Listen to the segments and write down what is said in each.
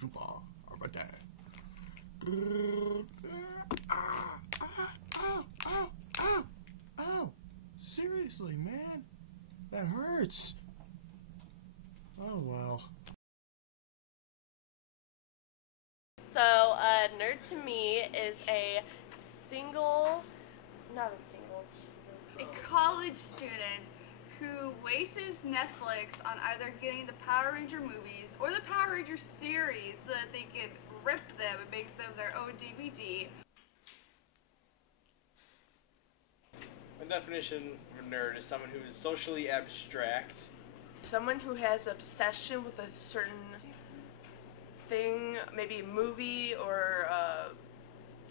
Stormtrooper. Right there. Ow. Seriously, man. That hurts. Oh, well. So, nerd to me is a college student who wastes Netflix on either getting the Power Ranger movies or the Power Ranger series so that they can rip them and make them their own DVD. My definition of a nerd is someone who is socially abstract. Someone who has obsession with a certain thing, maybe a movie or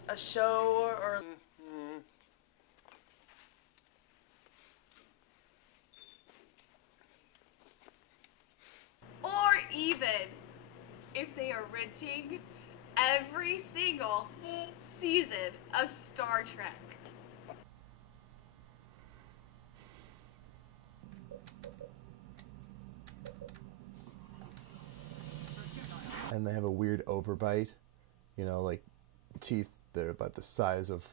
a show or... Or even if they are renting every single season of Star Trek. And they have a weird overbite, you know, like teeth that are about the size of,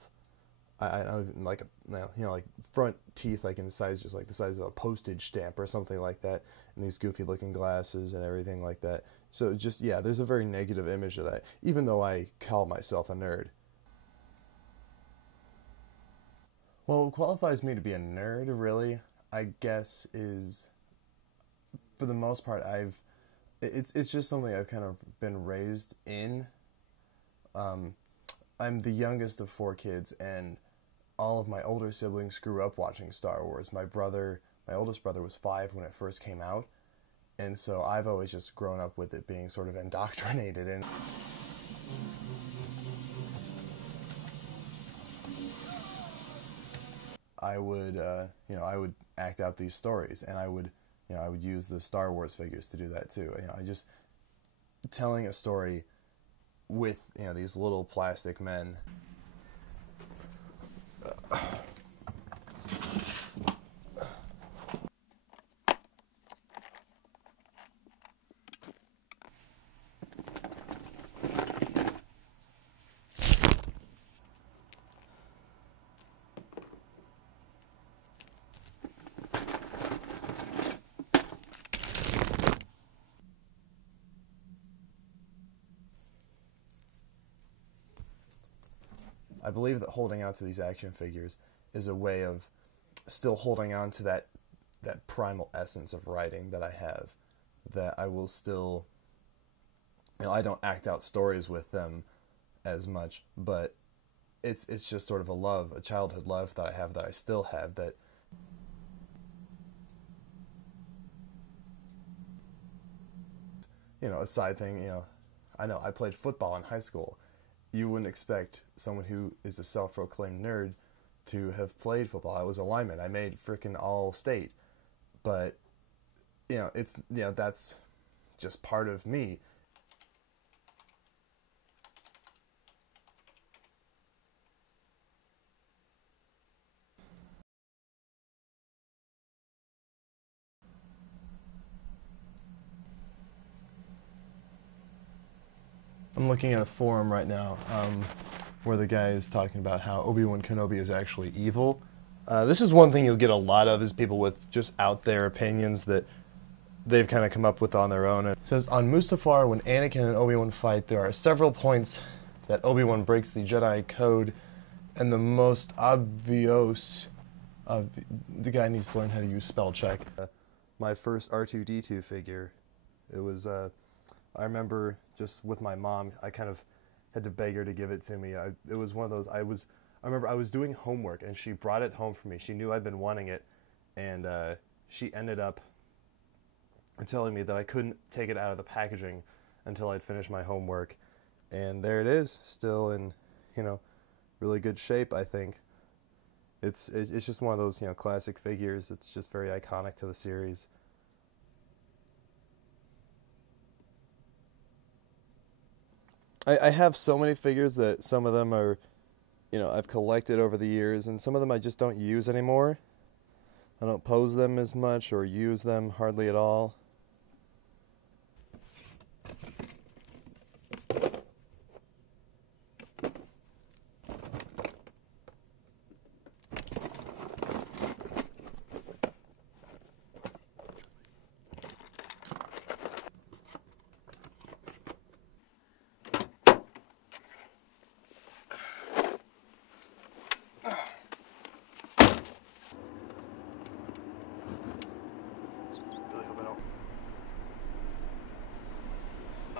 I don't even like, like front teeth like in the size, just like the size of a postage stamp or something like that, and these goofy looking glasses and everything like that. So just, yeah, there's a very negative image of that, even though I call myself a nerd. Well, what qualifies me to be a nerd, really, I guess, is, for the most part, it's just something I've kind of been raised in. I'm the youngest of 4 kids, and all of my older siblings grew up watching Star Wars. My oldest brother was 5 when it first came out, and so I've always just grown up with it being sort of indoctrinated in. I would, I would act out these stories, and I would use the Star Wars figures to do that too. I just telling a story with, these little plastic men. I believe that holding on to these action figures is a way of still holding on to that primal essence of writing that I have, that I will still, I don't act out stories with them as much, but it's just sort of a childhood love that I have, that I still have, that a side thing, I know I played football in high school. You wouldn't expect someone who is a self-proclaimed nerd to have played football. I was a lineman. I made frickin' all-state. But, that's just part of me. I'm looking at a forum right now where the guy is talking about how Obi-Wan Kenobi is actually evil. This is one thing you'll get a lot of, is people with just out there opinions that they've kind of come up with on their own. It says, on Mustafar, when Anakin and Obi-Wan fight, there are several points that Obi-Wan breaks the Jedi code, and the most obvious of the guy needs to learn how to use spell check. My first R2-D2 figure, it was I remember just with my mom, I kind of had to beg her to give it to me. It was one of those, I remember I was doing homework and she brought it home for me. She knew I'd been wanting it, and she ended up telling me that I couldn't take it out of the packaging until I'd finished my homework. And there it is, still in, really good shape, I think. It's just one of those, classic figures. It's just very iconic to the series. I have so many figures that some of them are, I've collected over the years, and some of them I just don't use anymore. I don't pose them as much or use them hardly at all.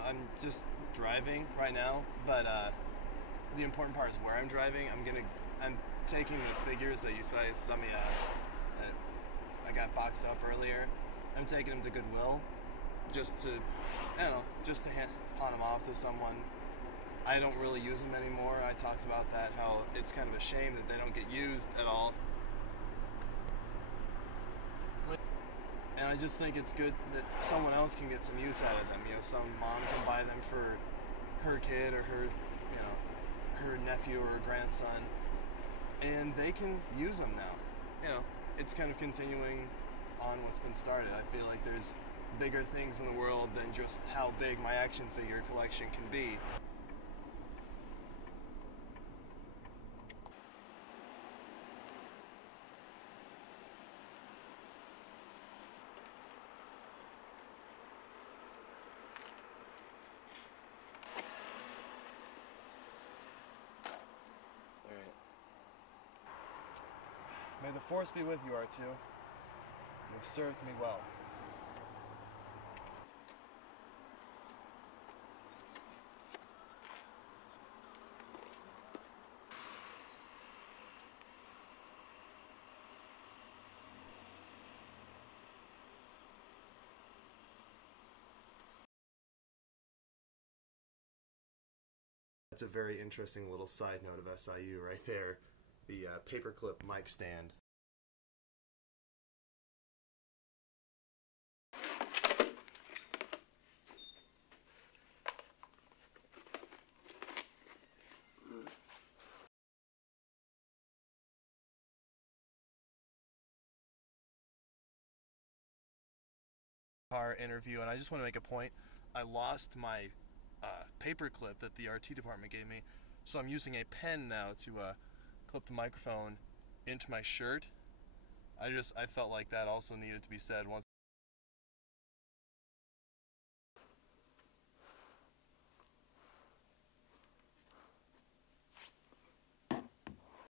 I'm just driving right now, but the important part is where I'm driving. I'm taking the figures that you guys saw me that I got boxed up earlier. I'm taking them to Goodwill, just to, I don't know, just to pawn them off to someone. I don't really use them anymore. I talked about that, how it's kind of a shame that they don't get used at all. And I just think it's good that someone else can get some use out of them. You know, some mom can buy them for her kid or her, you know, her nephew or her grandson, and they can use them now. You know, it's kind of continuing on what's been started. I feel like there's bigger things in the world than just how big my action figure collection can be. Alright. May the force be with you, R2. You've served me well. That's a very interesting little side note of SIU right there. The paperclip mic stand. Car interview, and I just want to make a point. I lost my paperclip that the RT department gave me, so I'm using a pen now to clip the microphone into my shirt. I felt like that also needed to be said once